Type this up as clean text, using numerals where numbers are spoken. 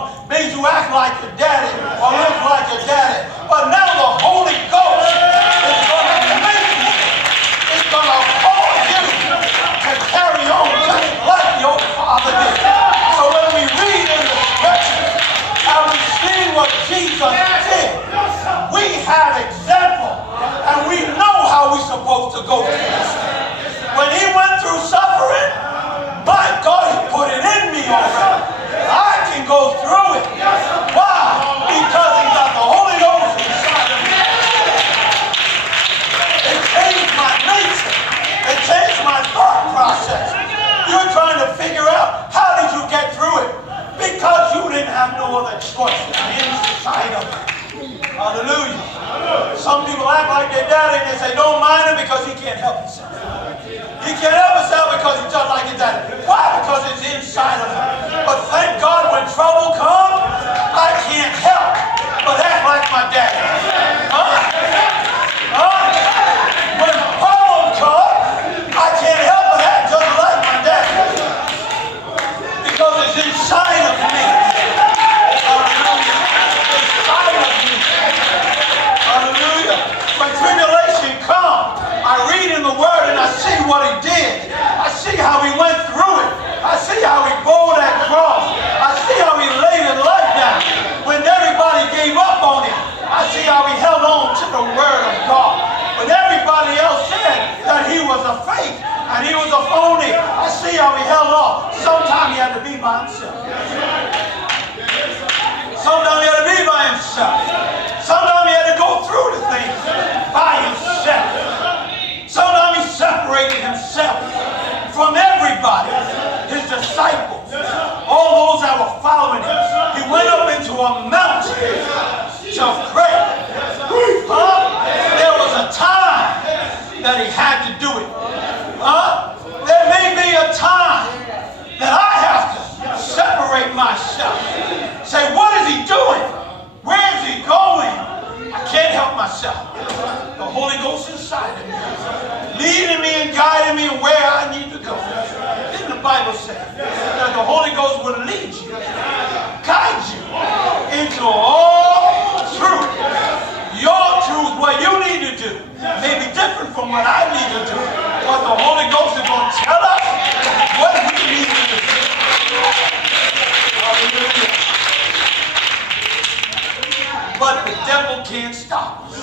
home means you act like your daddy or look like your daddy. But now the Holy Ghost is going to make you. It's going to cause you to carry on just like your father did. So when we read in the scriptures and we see what Jesus did, we have example and we know how we're supposed to go through this. When he went through suffering, my God, he put it in me already. I can go through it. Why? Because he got the Holy Ghost inside of me. It changed my nature. It changed my thought process. You're trying to figure out how did you get through it? Because you didn't have no other choice inside of it. Hallelujah. Some people act like their daddy and they say, don't mind him because he can't help himself. He can't help himself because he's just like his daddy. Why? Because it's inside of him. But thank God when trouble comes, I can't help but act like my daddy. When problem comes, I can't help but act just like my daddy. Because it's inside of me. Hallelujah. Inside of me. Hallelujah. When tribulation comes, I read in the Word and I see what he did. I see how he went through it. I see how he bore that cross. I see how he laid his life down. When everybody gave up on him, I see how he held on to the Word of God. When everybody else said that he was a fake and he was a phony, I see how he held on. Sometimes he had to be by himself. Sometimes he had to be by himself. Sometimes he had to go through the things by himself. Sometimes he separated himself from everybody, his disciples, all those that were following him. He went up into a mountain to pray. There was a time that he had to do it. There may be a time that I have to separate myself. Say, what is he doing? Where is he going? I can't help myself. The Holy Ghost inside of me, leading me and guiding me where I need to go. Didn't the Bible say that the Holy Ghost would lead you, guide you into all truth? Your truth, what you need to do, may be different from what I need to do. But the Holy Ghost is going to tell us what we need to do. Hallelujah. But the devil can't stop us.